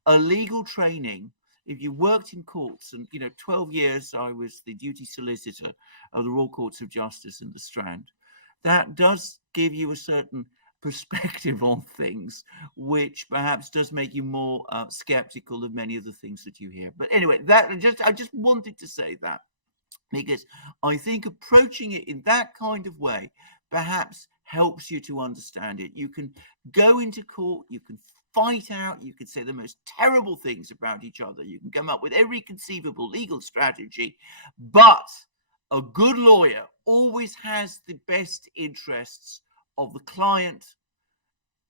a legal training, if you worked in courts, and, 12 years I was the duty solicitor of the Royal Courts of Justice in the Strand, that does give you a certain perspective on things, which perhaps does make you more skeptical of many of the things that you hear. But anyway, I just wanted to say that, because I think approaching it in that kind of way perhaps helps you to understand it. You can go into court, you can fight out, you can say the most terrible things about each other, you can come up with every conceivable legal strategy, but a good lawyer always has the best interests of the client.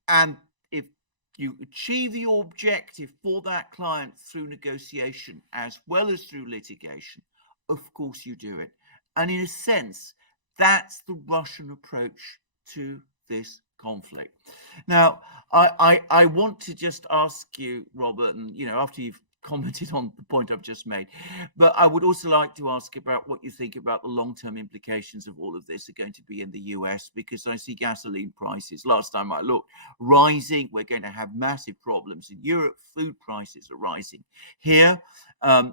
And if you achieve the objective for that client through negotiation as well as through litigation, of course you do it. And in a sense, that's the Russian approach to this conflict. Now, I want to just ask you, Robert, and after you've commented on the point I've just made, but I would also like to ask about what you think about the long-term implications of all of this are going to be in the US, because I see gasoline prices, last time I looked, rising. We're going to have massive problems in Europe. Food prices are rising. Here,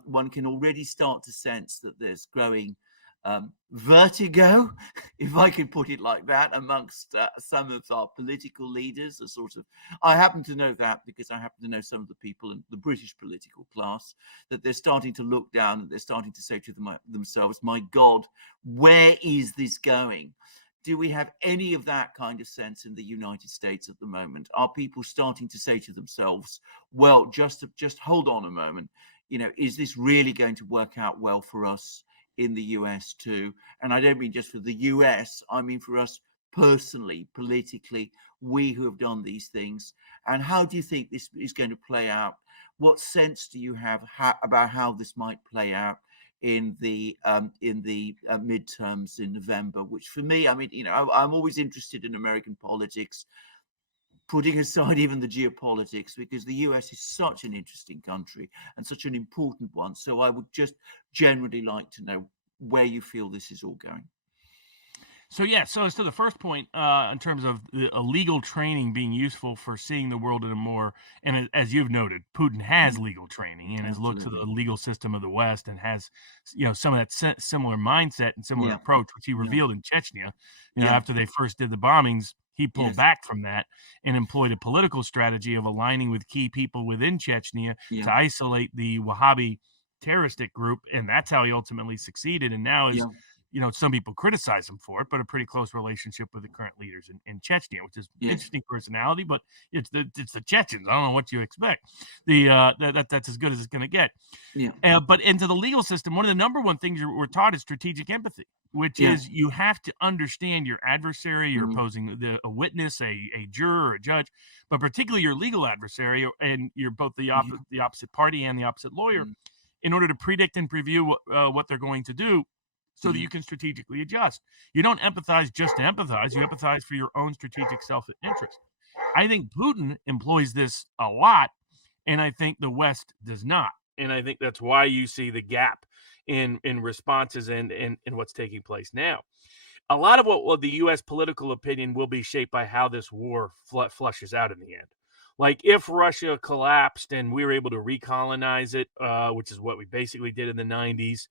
one can already start to sense that there's growing vertigo, if I can put it like that, amongst some of our political leaders. I happen to know that because I happen to know some of the people in the British political class, that they're starting to look down and they're starting to say to themselves, my God, where is this going? Do we have any of that kind of sense in the United States at the moment? Are people starting to say to themselves, well, just hold on a moment, is this really going to work out well for us in the US too? And I don't mean just for the US, I mean for us personally, politically, we who have done these things. And how do you think this is going to play out? What sense do you have about how this might play out in the midterms in November? Which for me, I mean, I'm always interested in American politics, putting aside even the geopolitics, because the US is such an interesting country and such an important one. So I would just generally like to know where you feel this is all going. So as to the first point, in terms of the legal training being useful for seeing the world in a more, and as you've noted, Putin has legal training and has looked to the legal system of the West and has, some of that similar mindset and similar approach, which he revealed in Chechnya. After they first did the bombings, he pulled back from that and employed a political strategy of aligning with key people within Chechnya to isolate the Wahhabi terroristic group, and that's how he ultimately succeeded. And now is some people criticize him for it, but a pretty close relationship with the current leaders in Chechnya, which is interesting personality, but it's the Chechens. I don't know what you expect. That's as good as it's going to get. But into the legal system, one of the number one things we're taught is strategic empathy, which is you have to understand your adversary. You're opposing a witness, a juror, or a judge, but particularly your legal adversary, and you're both the opposite party and the opposite lawyer, in order to predict and preview what they're going to do, so that you can strategically adjust. You don't empathize just to empathize. You empathize for your own strategic self-interest. I think Putin employs this a lot, and I think the West does not. And I think that's why you see the gap in responses and what's taking place now. A lot of what the U.S. political opinion will be shaped by how this war flushes out in the end. Like if Russia collapsed and we were able to recolonize it, which is what we basically did in the 90s,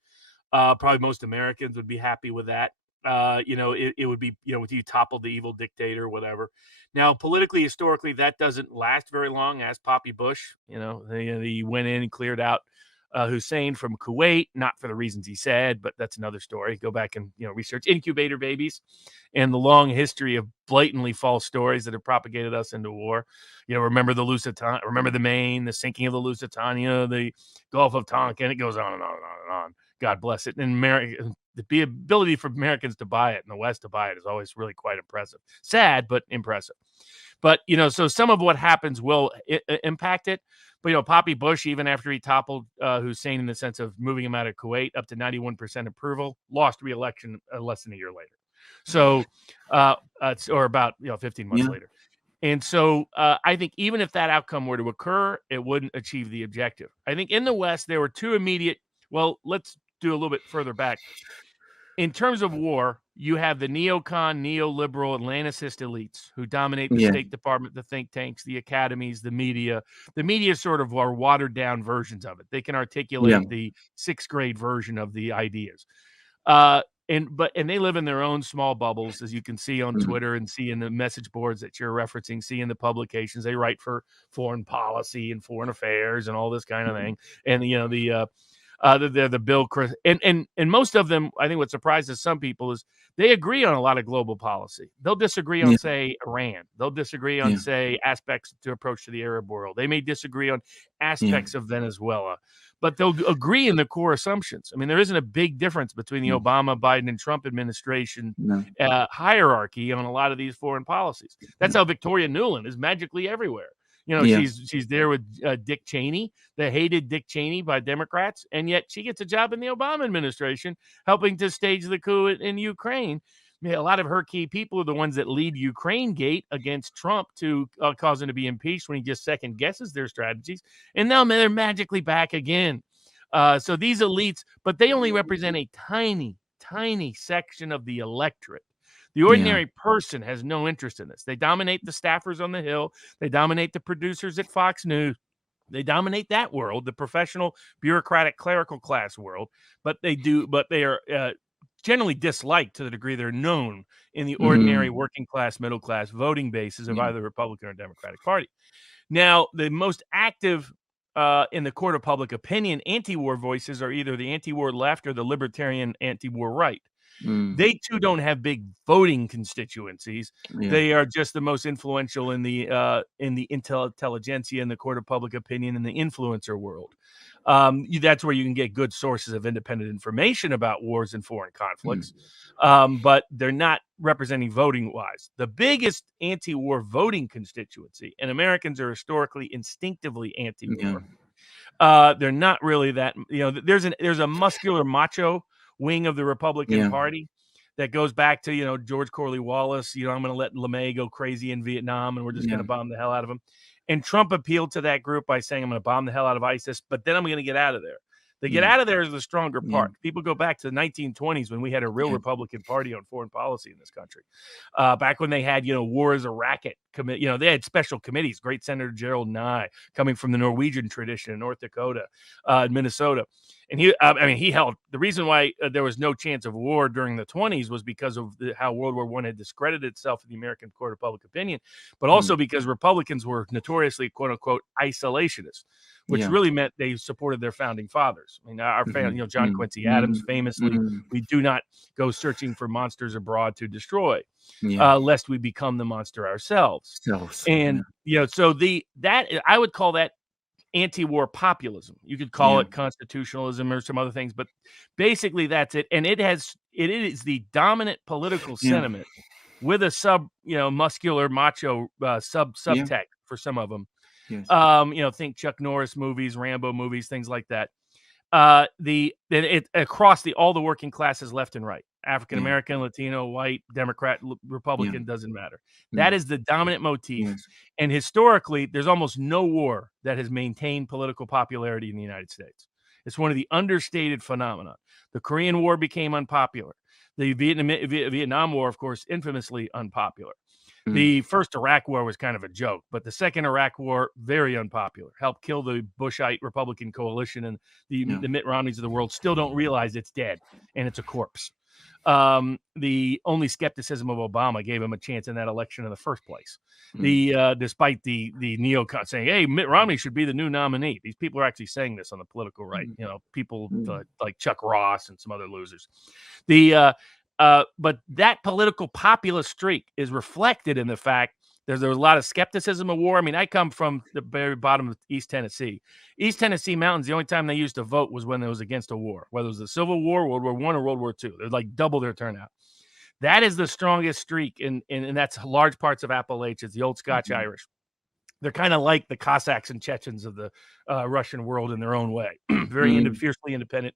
probably most Americans would be happy with that. It would be, with you toppled the evil dictator or whatever. Now, politically, historically, that doesn't last very long. As Poppy Bush, he went in and cleared out Hussein from Kuwait, not for the reasons he said, but that's another story. Go back and research incubator babies and the long history of blatantly false stories that have propagated us into war. Remember the Lusitania, remember the Maine, the sinking of the Lusitania, the Gulf of Tonkin. It goes on and on and on and on. God bless it. And the ability for Americans to buy it and the West to buy it is always really quite impressive. Sad, but impressive. But, so some of what happens will impact it. But, Poppy Bush, even after he toppled Hussein in the sense of moving him out of Kuwait up to 91% approval, lost re-election less than a year later. So, or about 15 months later. And so I think even if that outcome were to occur, it wouldn't achieve the objective. I think in the West, there were two immediate, let's do a little bit further back. In terms of war, you have the neocon, neoliberal, Atlanticist elites who dominate the State Department, the think tanks, the academies, the media. The media sort of are watered down versions of it. They can articulate the sixth grade version of the ideas. And they live in their own small bubbles, as you can see on Twitter and see in the message boards that you're referencing, see in the publications. They write for foreign policy and foreign affairs and all this kind of thing. And, they're the Bill Chris and most of them, I think what surprises some people is they agree on a lot of global policy. They'll disagree on, say, Iran. They'll disagree on, say, aspects to approach to the Arab world. They may disagree on aspects of Venezuela, but they'll agree in the core assumptions. I mean, there isn't a big difference between the Obama, Biden, and Trump administration hierarchy on a lot of these foreign policies. That's how Victoria Nuland is magically everywhere. She's there with Dick Cheney, the hated Dick Cheney by Democrats, and yet she gets a job in the Obama administration helping to stage the coup in Ukraine. I mean, a lot of her key people are the ones that lead Ukraine Gate against Trump to cause him to be impeached when he just second guesses their strategies. And now they're magically back again. So these elites, but they only represent a tiny, tiny section of the electorate. The ordinary person has no interest in this. They dominate the staffers on the Hill. They dominate the producers at Fox News. They dominate that world, the professional, bureaucratic, clerical class world. But they are generally disliked to the degree they're known in the ordinary working class, middle class voting bases of either Republican or Democratic Party. Now, the most active in the court of public opinion anti-war voices are either the anti-war left or the libertarian anti-war right. They too don't have big voting constituencies. They are just the most influential in the intelligentsia, in the court of public opinion, in the influencer world. That's where you can get good sources of independent information about wars and foreign conflicts, but they're not representing voting wise. The biggest anti-war voting constituency, and Americans are historically instinctively anti-war. They're not really that. There's a muscular macho wing of the Republican Party that goes back to, George Corley-Wallace, I'm going to let LeMay go crazy in Vietnam and we're just going to bomb the hell out of him. And Trump appealed to that group by saying, I'm going to bomb the hell out of ISIS, but then I'm going to get out of there. The get out of there is the stronger part. People go back to the 1920s when we had a real Republican Party on foreign policy in this country. Back when they had, war as a racket committee, they had special committees. Great Senator Gerald Nye coming from the Norwegian tradition in North Dakota, Minnesota. And he held the reason why there was no chance of war during the 20s was because of how World War I had discredited itself in the American court of public opinion, but also because Republicans were notoriously, quote unquote, isolationists, which really meant they supported their founding fathers. I mean, our family, John Quincy Adams famously, we do not go searching for monsters abroad to destroy, lest we become the monster ourselves. And so I would call that anti-war populism. You could call it constitutionalism or some other things, but basically that's it. And it is the dominant political sentiment with a muscular macho subtext for some of them. Think Chuck Norris movies, Rambo movies, things like that. Across all the working classes, left and right, African American, Latino, white, Democrat, Republican, doesn't matter. That is the dominant motif. And historically, there's almost no war that has maintained political popularity in the United States. It's one of the understated phenomena. The Korean War became unpopular. The Vietnam War, of course, infamously unpopular. The first Iraq War was kind of a joke, but the second Iraq War, very unpopular, helped kill the Bushite Republican coalition, and the Mitt Romneys of the world still don't realize it's dead and it's a corpse. The only skepticism of Obama gave him a chance in that election in the first place. Despite the neocons saying, "Hey, Mitt Romney should be the new nominee." These people are actually saying this on the political right. You know, people like Chuck Ross and some other losers. But that political populist streak is reflected in the fact there's a lot of skepticism of war. I mean, I come from the very bottom of East Tennessee. East Tennessee mountains, the only time they used to vote was when it was against a war, whether it was the Civil War, World War I, or World War II. They're like double their turnout. That is the strongest streak, and that's large parts of Appalachia. It's the old Scotch Irish. They're kind of like the Cossacks and Chechens of the Russian world in their own way. Very fiercely independent.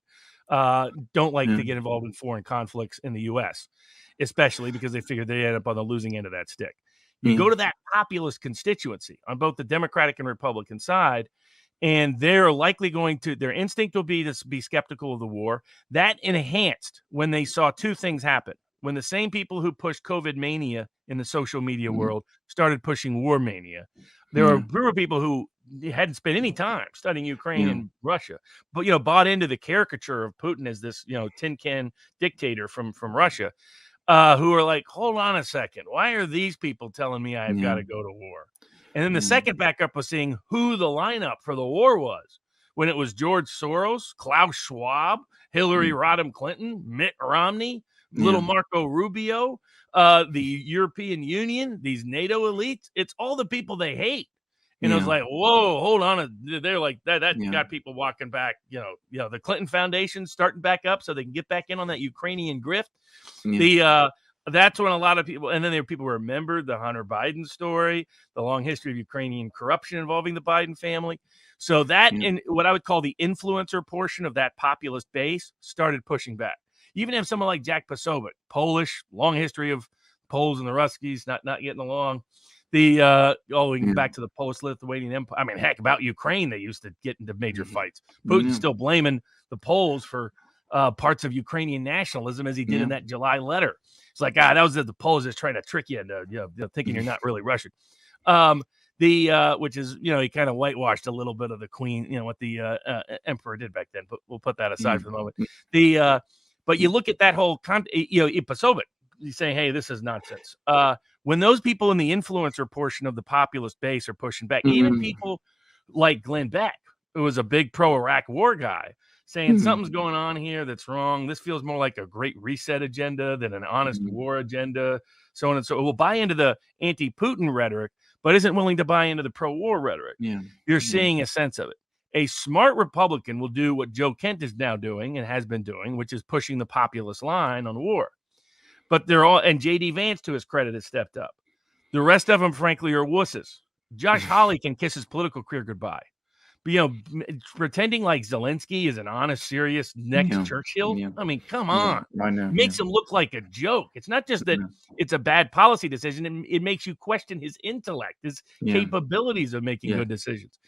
Don't like to get involved in foreign conflicts in the U.S., especially because they figure they end up on the losing end of that stick. You go to that populist constituency on both the Democratic and Republican side, and they're likely going to, their instinct will be to be skeptical of the war. That enhanced when they saw two things happen. When the same people who pushed COVID mania in the social media world started pushing war mania, there were a group of people who hadn't spent any time studying Ukraine and Russia, but, you know, bought into the caricature of Putin as this, you know, tin can dictator from Russia, who are like, hold on a second. Why are these people telling me I've got to go to war? And then the second backup was seeing who the lineup for the war was. When it was George Soros, Klaus Schwab, Hillary Rodham Clinton, Mitt Romney, little Marco Rubio, the European Union, these NATO elites, it's all the people they hate. And I was like, whoa, hold on. They're like, that got people walking back, you know, the Clinton Foundation starting back up so they can get back in on that Ukrainian grift. That's when a lot of people, and then there were people who remembered the Hunter Biden story, the long history of Ukrainian corruption involving the Biden family. So that, in what I would call the influencer portion of that populist base, started pushing back. You even have someone like Jack Posobiec, Polish, long history of Poles and the Ruskies not getting along. Going back to the Polish-Lithuanian Empire. I mean, heck, about Ukraine, they used to get into major fights. Putin's still blaming the Poles for parts of Ukrainian nationalism, as he did in that July letter. It's like, that was the Poles just trying to trick you into thinking you're not really Russian. Which is, you know, he kind of whitewashed a little bit of the Queen, you know, what the emperor did back then. But we'll put that aside for the moment. But you look at that whole, Posobiec, you say, hey, this is nonsense. When those people in the influencer portion of the populist base are pushing back, even people like Glenn Beck, who was a big pro-Iraq war guy, saying something's going on here that's wrong. This feels more like a great reset agenda than an honest war agenda, so on and so on. Will buy into the anti-Putin rhetoric, but isn't willing to buy into the pro-war rhetoric. You're seeing a sense of it. A smart Republican will do what Joe Kent is now doing and has been doing, which is pushing the populist line on war. But they're all, and J.D. Vance, to his credit, has stepped up. The rest of them, frankly, are wusses. Josh Hawley can kiss his political career goodbye. But, you know, pretending like Zelensky is an honest, serious next Churchill. I mean, come on. Makes him look like a joke. It's not just that it's a bad policy decision. It makes you question his intellect, his capabilities of making good decisions.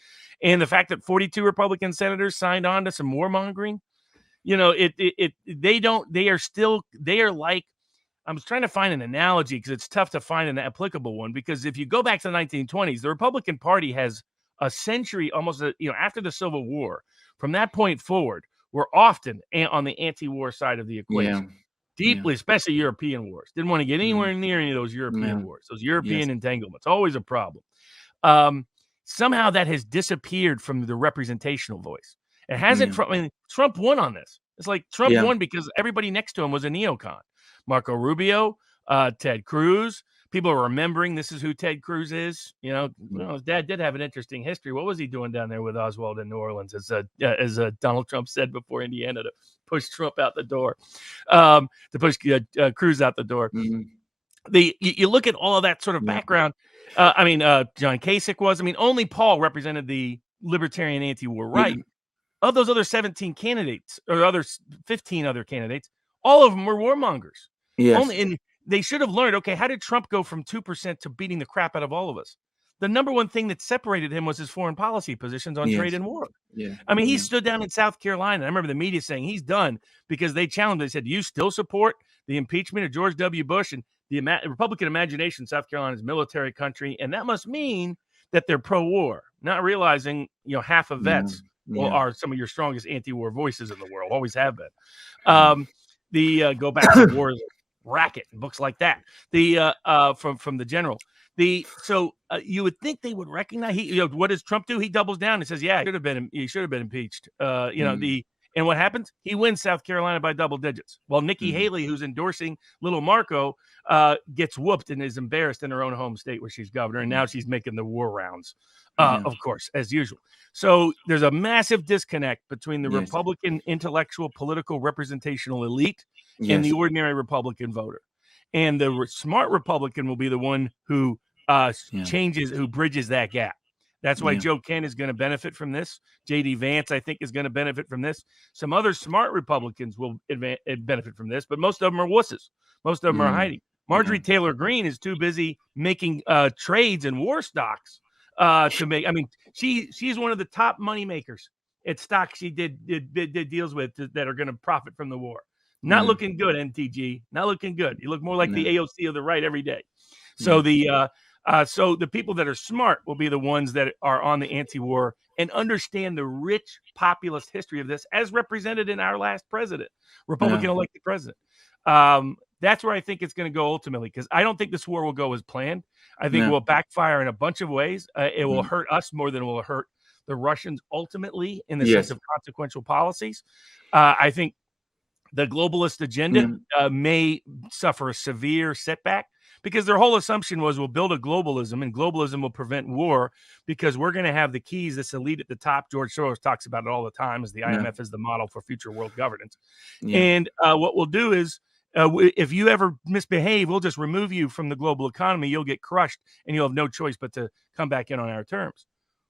And the fact that 42 Republican senators signed on to some warmongering, you know, they are like, I was trying to find an analogy because it's tough to find an applicable one, because if you go back to the 1920s, the Republican Party has a century, almost, after the Civil War, from that point forward, we're often on the anti-war side of the equation. Deeply, especially European wars. Didn't want to get anywhere near any of those European wars. Those European entanglements, always a problem. Somehow that has disappeared from the representational voice. It hasn't. Trump won on this. It's like Trump won because everybody next to him was a neocon. Marco Rubio, Ted Cruz. People are remembering this is who Ted Cruz is. You know, his dad did have an interesting history. What was he doing down there with Oswald in New Orleans, as Donald Trump said before Indiana, to push Trump out the door, to push Cruz out the door. You look at all of that sort of background. John Kasich was. Only Paul represented the libertarian anti-war right. Of those other 17 candidates, or other 15 other candidates, all of them were warmongers. And they should have learned, okay, how did Trump go from 2% to beating the crap out of all of us? the number one thing that separated him was his foreign policy positions on trade and war. Yeah. I mean, he stood down in South Carolina. I remember the media saying he's done because they challenged him. They said, "Do you still support the impeachment of George W. Bush?" And the Republican imagination, South Carolina is a military country, and that must mean that they're pro-war, not realizing, half of vets are some of your strongest anti-war voices in the world, always have been. Go back to war racket and books like that. From the general. You would think they would recognize what does Trump do? He doubles down and says, "Yeah, he should have been impeached." And what happens? He wins South Carolina by double digits. While Nikki Haley, who's endorsing little Marco, gets whooped and is embarrassed in her own home state where she's governor. And now she's making the war rounds, of course, as usual. So there's a massive disconnect between the Republican intellectual political representational elite and the ordinary Republican voter. And the smart Republican will be the one who who bridges that gap. That's why Joe Kent is going to benefit from this. J.D. Vance, I think, is going to benefit from this. Some other smart Republicans will benefit from this, but most of them are wusses. Most of them are hiding. Marjorie Taylor Greene is too busy making trades and war stocks to make. I mean, she's one of the top money makers at stocks she did deals with that are going to profit from the war. Not looking good, NTG. Not looking good. You look more like the AOC of the right every day. So so the people that are smart will be the ones that are on the anti-war and understand the rich populist history of this as represented in our last president, Republican elected president. That's where I think it's going to go ultimately, because I don't think this war will go as planned. I think it will backfire in a bunch of ways. It will hurt us more than it will hurt the Russians ultimately in the sense of consequential policies. I think the globalist agenda may suffer a severe setback, because their whole assumption was we'll build a globalism and globalism will prevent war because we're going to have the keys. This elite at the top, George Soros talks about it all the time, as the IMF is the model for future world governance. And what we'll do is if you ever misbehave, we'll just remove you from the global economy. You'll get crushed and you'll have no choice but to come back in on our terms.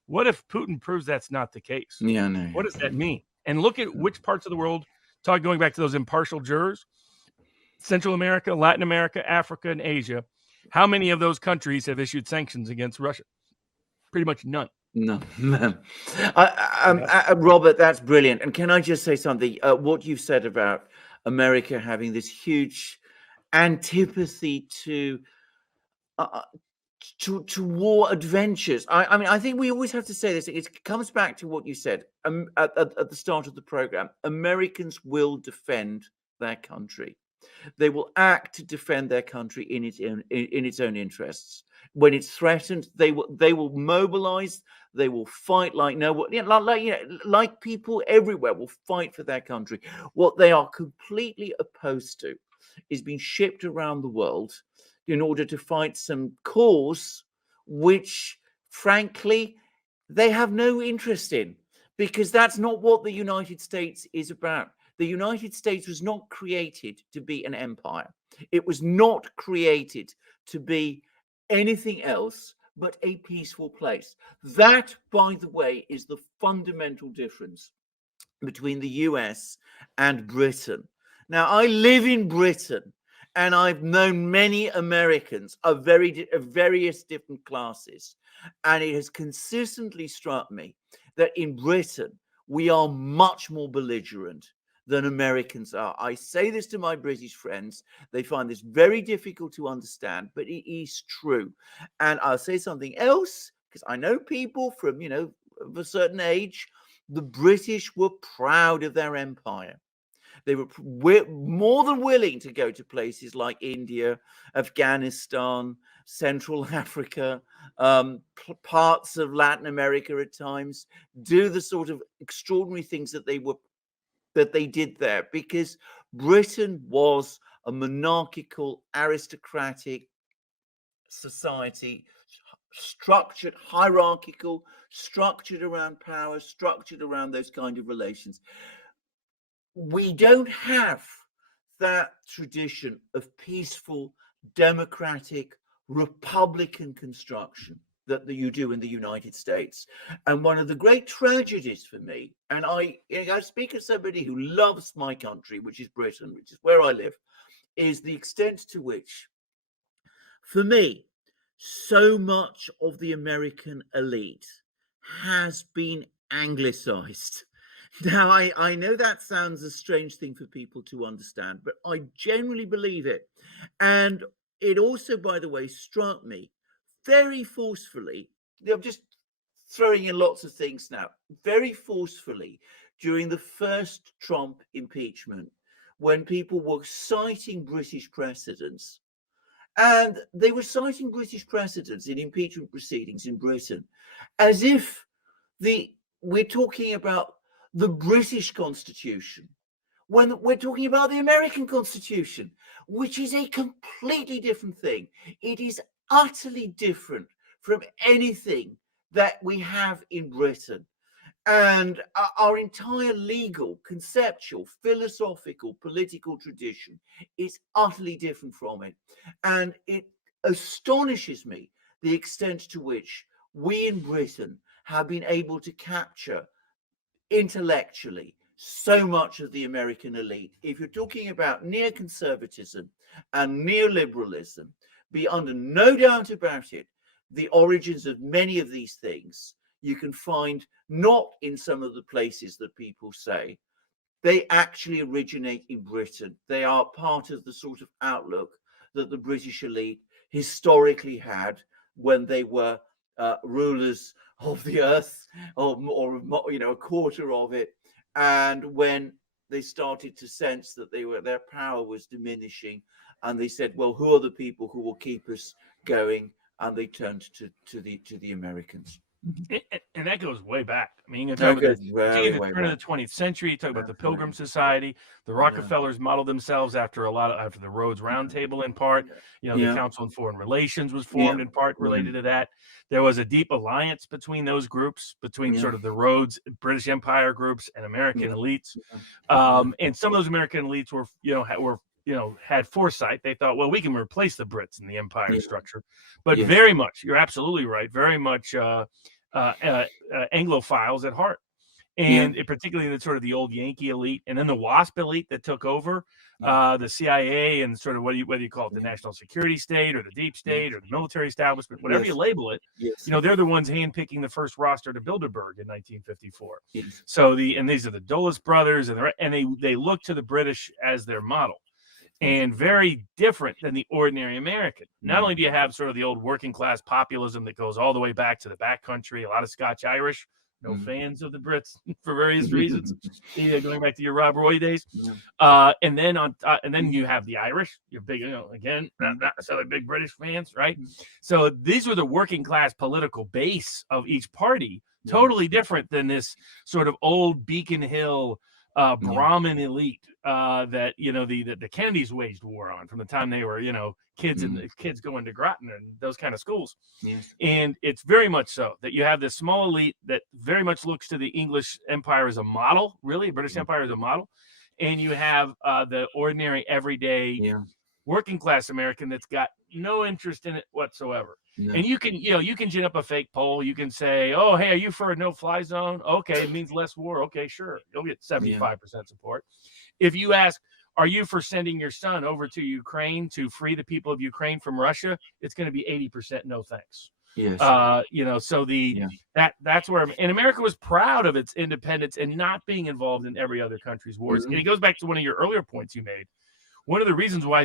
What if Putin proves that's not the case? What does that mean? And look at which parts of the world, going back to those impartial jurors, Central America, Latin America, Africa, and Asia. How many of those countries have issued sanctions against Russia? Pretty much none. No. Robert, that's brilliant. And can I just say something? What you've said about America having this huge antipathy to war adventures. I mean, I think we always have to say this. It comes back to what you said at the start of the program. Americans will defend their country. They will act to defend their country in its own interests. When it's threatened, they will mobilize. They will fight like people everywhere will fight for their country. What they are completely opposed to is being shipped around the world in order to fight some cause which, frankly, they have no interest in, because that's not what the United States is about. The United States was not created to be an empire. It was not created to be anything else but a peaceful place. That, by the way, is the fundamental difference between the US and Britain. Now, I live in Britain, and I've known many Americans of various different classes, and it has consistently struck me that in Britain, we are much more belligerent than Americans are. I say this to my British friends. They find this very difficult to understand, but it is true. And I'll say something else, because I know people from, of a certain age. The British were proud of their empire. They were more than willing to go to places like India, Afghanistan, Central Africa, parts of Latin America at times, do the sort of extraordinary things that they did there, because Britain was a monarchical, aristocratic society, structured, hierarchical, structured around power, structured around those kind of relations. We don't have that tradition of peaceful, democratic, republican construction that you do in the United States. And one of the great tragedies for me, and I speak as somebody who loves my country, which is Britain, which is where I live, is the extent to which, for me, so much of the American elite has been anglicized. Now, I know that sounds a strange thing for people to understand, but I genuinely believe it. And it also, by the way, struck me very forcefully. I'm just throwing in lots of things now, very forcefully during the first Trump impeachment, when people were citing British precedents. And they were citing British precedents in impeachment proceedings in Britain as if we're talking about the British Constitution when we're talking about the American Constitution, which is a completely different thing. It is utterly different from anything that we have in Britain. And our entire legal, conceptual, philosophical, political tradition is utterly different from it. And it astonishes me the extent to which we in Britain have been able to capture intellectually so much of the American elite. If you're talking about neoconservatism and neoliberalism, be under no doubt about it, the origins of many of these things you can find not in some of the places that people say. They actually originate in Britain. They are part of the sort of outlook that the British elite historically had when they were rulers of the earth, or a quarter of it, and when they started to sense that their power was diminishing, and they said, well, who are the people who will keep us going? And they turned to the Americans. And that goes way back. I mean, you can talk about the turn of the 20th century. You talk about the Pilgrim Society. The Rockefellers modeled themselves after after the Rhodes Roundtable in part. The Council on Foreign Relations was formed in part related to that. There was a deep alliance between those groups, between sort of the Rhodes British Empire groups and American elites. And some of those American elites had foresight. They thought, well, we can replace the Brits in the empire structure. But very much, you're absolutely right, very much Anglophiles at heart. And particularly in the sort of the old Yankee elite, and then the WASP elite that took over the CIA and sort of whether you call it the national security state or the deep state or the military establishment, whatever you label it, they're the ones handpicking the first roster to Bilderberg in 1954. So these are the Dulles brothers, and they look to the British as their model. And very different than the ordinary American. Not only do you have sort of the old working class populism that goes all the way back to the backcountry, a lot of Scotch Irish, no fans of the Brits for various reasons, going back to your Rob Roy days. And then you have the Irish, your big, again, not necessarily big British fans, right? So these were the working class political base of each party, totally different than this sort of old Beacon Hill Brahmin elite that the Kennedys waged war on from the time they were kids going to Groton and those kind of schools. And it's very much so that you have this small elite that very much looks to the English Empire as a model, really British Empire as a model, and you have the ordinary everyday working class American that's got no interest in it whatsoever. And you can gin up a fake poll. You can say, oh, hey, are you for a no-fly zone? Okay, it means less war. Okay, sure. You'll get 75% support. If you ask, are you for sending your son over to Ukraine to free the people of Ukraine from Russia? It's going to be 80% no thanks. That's where, and America was proud of its independence and not being involved in every other country's wars. And it goes back to one of your earlier points you made. One of the reasons why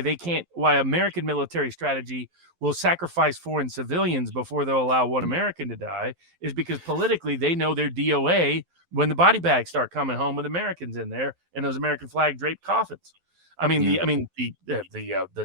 American military strategy will sacrifice foreign civilians before they'll allow one American to die is because politically they know their DOA when the body bags start coming home with Americans in there and those American flag draped coffins. The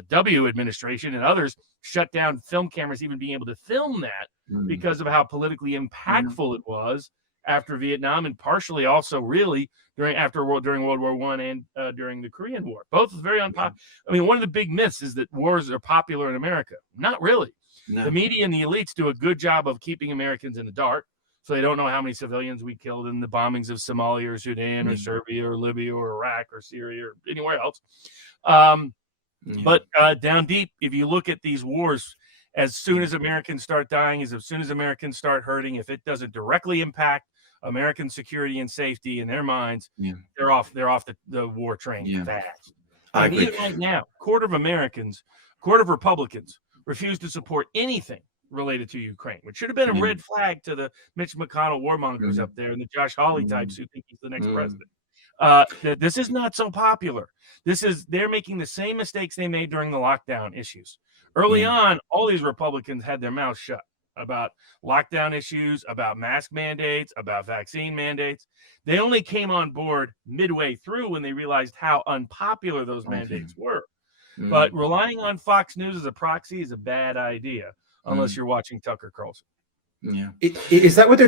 W administration and others shut down film cameras even being able to film that because of how politically impactful it was after Vietnam, and partially also really during World War I and during the Korean War. Both very unpopular. One of the big myths is that wars are popular in America. Not really. No. The media and the elites do a good job of keeping Americans in the dark, so they don't know how many civilians we killed in the bombings of Somalia or Sudan or Serbia or Libya or Iraq or Syria or anywhere else. But down deep, if you look at these wars, as soon as Americans start dying, as soon as Americans start hurting, if it doesn't directly impact American security and safety in their minds, they're off the war train fast. I agree. Even right now, quarter of Republicans refuse to support anything related to Ukraine, which should have been a red flag to the Mitch McConnell warmongers up there and the Josh Hawley types who think he's the next president. This is not so popular. They're making the same mistakes they made during the lockdown issues. Early on, all these Republicans had their mouths shut about lockdown issues, about mask mandates, about vaccine mandates. They only came on board midway through when they realized how unpopular those mandates were. But relying on Fox News as a proxy is a bad idea unless you're watching Tucker Carlson. Is that what they're